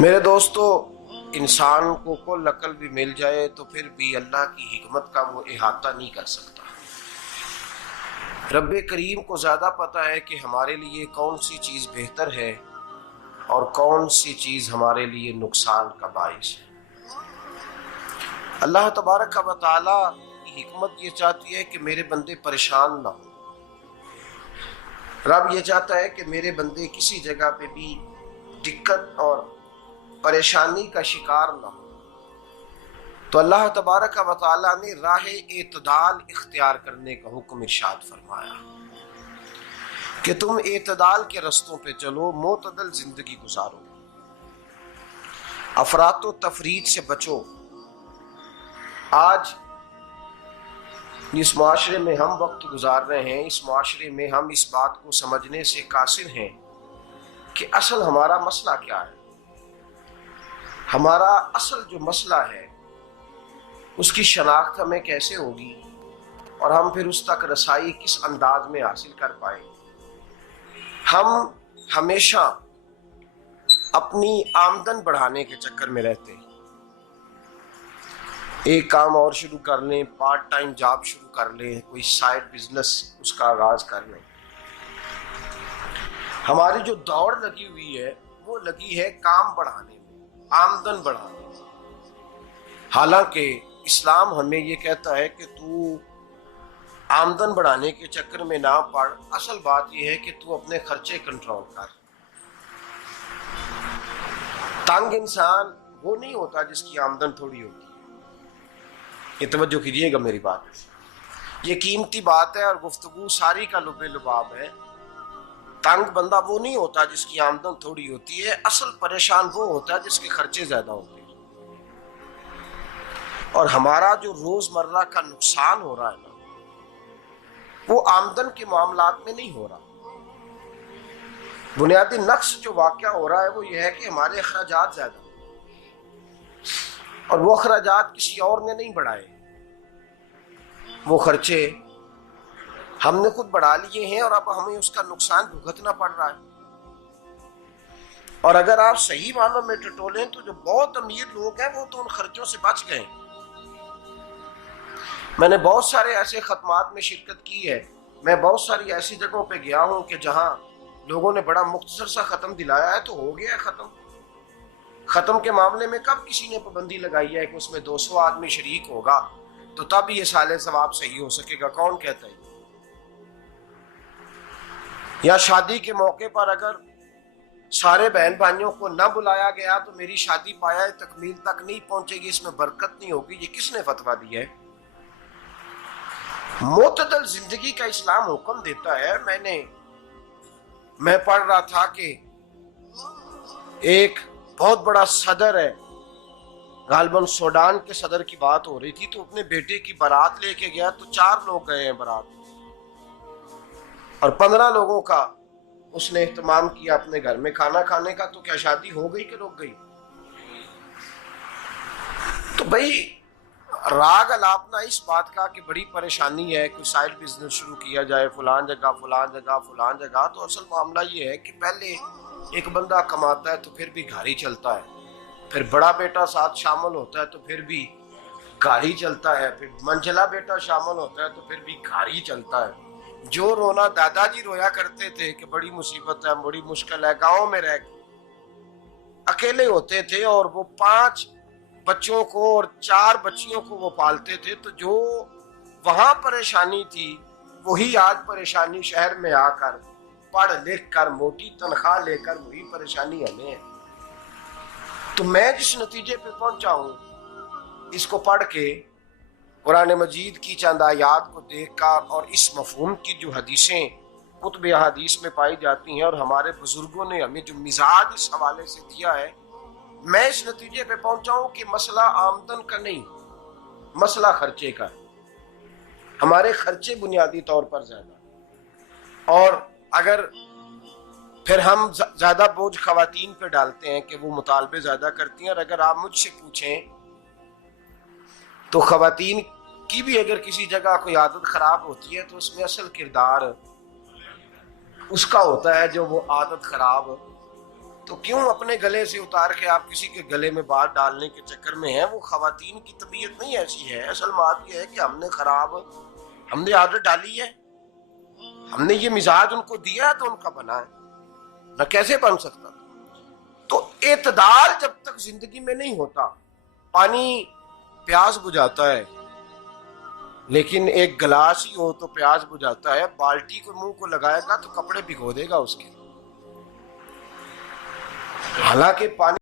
میرے دوستو، انسان کو کل عقل بھی مل جائے تو پھر بھی اللہ کی حکمت کا وہ احاطہ نہیں کر سکتا۔ رب کریم کو زیادہ پتہ ہے کہ ہمارے لیے کون سی چیز بہتر ہے اور کون سی چیز ہمارے لیے نقصان کا باعث ہے۔ اللہ تبارک و تعالی کی حکمت یہ چاہتی ہے کہ میرے بندے پریشان نہ ہوں۔ رب یہ چاہتا ہے کہ میرے بندے کسی جگہ پہ بھی دقت اور پریشانی کا شکار نہ ہو، تو اللہ تبارک و تعالی نے راہ اعتدال اختیار کرنے کا حکم ارشاد فرمایا کہ تم اعتدال کے رستوں پہ چلو، معتدل زندگی گزارو، افراط و تفریط سے بچو۔ آج جس معاشرے میں ہم وقت گزار رہے ہیں، اس معاشرے میں ہم اس بات کو سمجھنے سے قاصر ہیں کہ اصل ہمارا مسئلہ کیا ہے۔ ہمارا اصل جو مسئلہ ہے اس کی شناخت ہمیں کیسے ہوگی اور ہم پھر اس تک رسائی کس انداز میں حاصل کر پائیں۔ ہم ہمیشہ اپنی آمدن بڑھانے کے چکر میں رہتے ہیں، ایک کام اور شروع کر لیں، پارٹ ٹائم جاب شروع کر لیں، کوئی سائیڈ بزنس اس کا آغاز کر لیں۔ ہماری جو دوڑ لگی ہوئی ہے وہ لگی ہے کام بڑھانے میں، آمدن بڑھانے میں، حالانکہ اسلام ہمیں یہ کہتا ہے کہ تو آمدن بڑھانے کے چکر میں نہ پڑ، اصل بات یہ ہے کہ تو اپنے خرچے کنٹرول کر۔ تنگ انسان وہ نہیں ہوتا جس کی آمدن تھوڑی ہوتی ہے۔ یہ توجہ کیجیے گا میری بات، یہ قیمتی بات ہے اور گفتگو ساری کا لب لباب ہے۔ تنگ بندہ وہ نہیں ہوتا جس کی آمدن تھوڑی ہوتی ہے، اصل پریشان وہ ہوتا ہے جس کے خرچے زیادہ ہوتے ہیں۔ اور ہمارا جو روزمرہ کا نقصان ہو رہا ہے نا، وہ آمدن کے معاملات میں نہیں ہو رہا۔ بنیادی نقص جو واقعہ ہو رہا ہے وہ یہ ہے کہ ہمارے اخراجات زیادہ ہیں، اور وہ اخراجات کسی اور نے نہیں بڑھائے، وہ خرچے ہم نے خود بڑھا لیے ہیں اور اب ہمیں اس کا نقصان بھگتنا پڑ رہا ہے۔ اور اگر آپ صحیح معنوں میں ٹٹولیں تو جو بہت امیر لوگ ہیں وہ تو ان خرچوں سے بچ گئے۔ میں نے بہت سارے ایسے ختمات میں شرکت کی ہے، میں بہت ساری ایسی جگہوں پہ گیا ہوں کہ جہاں لوگوں نے بڑا مختصر سا ختم دلایا ہے تو ہو گیا ہے ختم۔ ختم کے معاملے میں کب کسی نے پابندی لگائی ہے کہ اس میں 200 آدمی شریک ہوگا تو تب یہ سال ثواب صحیح ہو سکے گا؟ کون کہتا ہے؟ یا شادی کے موقع پر اگر سارے بہن بھائیوں کو نہ بلایا گیا تو میری شادی پایہ تکمیل تک نہیں پہنچے گی، اس میں برکت نہیں ہوگی، یہ کس نے فتویٰ دیا ہے؟ معتدل زندگی کا اسلام حکم دیتا ہے۔ میں پڑھ رہا تھا کہ ایک بہت بڑا صدر ہے، غالباً سوڈان کے صدر کی بات ہو رہی تھی، تو اپنے بیٹے کی بارات لے کے گیا تو 4 لوگ گئے ہیں بارات، اور 15 لوگوں کا اس نے اہتمام کیا اپنے گھر میں کھانا کھانے کا۔ تو کیا شادی ہو گئی کہ رک گئی؟ تو بھائی راگ الاپنا اس بات کا کہ بڑی پریشانی ہے، کوئی سائیڈ بزنس شروع کیا جائے فلان جگہ فلان جگہ فلان جگہ، تو اصل معاملہ یہ ہے کہ پہلے ایک بندہ کماتا ہے تو پھر بھی گھر ہی چلتا ہے، پھر بڑا بیٹا ساتھ شامل ہوتا ہے تو پھر بھی گھر ہی چلتا ہے، پھر منجلا بیٹا شامل ہوتا ہے تو پھر بھی گھر ہی چلتا ہے۔ جو رونا دادا جی رویا کرتے تھے کہ بڑی مصیبت ہے، بڑی مشکل ہے، گاؤں میں رہ اکیلے ہوتے تھے اور وہ 5 بچوں کو اور 4 بچیوں کو وہ پالتے تھے، تو جو وہاں پریشانی تھی وہی آج پریشانی شہر میں آ کر پڑھ لکھ کر موٹی تنخواہ لے کر وہی پریشانی ہمیں ہے۔ تو میں جس نتیجے پہ پہنچا ہوں اس کو پڑھ کے، قرآن مجید کی چند آیات کو دیکھ کر اور اس مفہوم کی جو حدیثیں کتب احادیث میں پائی جاتی ہیں اور ہمارے بزرگوں نے ہمیں جو مزاج اس حوالے سے دیا ہے، میں اس نتیجے پہ پہنچا ہوں کہ مسئلہ آمدن کا نہیں، مسئلہ خرچے کا ہے۔ ہمارے خرچے بنیادی طور پر زیادہ، اور اگر پھر ہم زیادہ بوجھ خواتین پہ ڈالتے ہیں کہ وہ مطالبے زیادہ کرتی ہیں، اور اگر آپ مجھ سے پوچھیں تو خواتین کی بھی اگر کسی جگہ کوئی عادت خراب ہوتی ہے تو اس میں اصل کردار اس کا ہوتا ہے جو وہ عادت خراب تو کیوں اپنے گلے سے اتار کے آپ کسی کے گلے میں بات ڈالنے کے چکر میں ہیں؟ وہ خواتین کی طبیعت نہیں ایسی ہے. اصل بات یہ ہے کہ ہم نے عادت ڈالی ہے، ہم نے یہ مزاج ان کو دیا ہے تو ان کا بنا ہے، نہ کیسے بن سکتا. تو اعتدال جب تک زندگی میں نہیں ہوتا، پانی پیاس بجھاتا ہے لیکن ایک گلاس ہی ہو تو پیاس بجھاتا ہے، بالٹی کو منہ کو لگائے گا تو کپڑے بھگو دے گا اس کے. حالانکہ پانی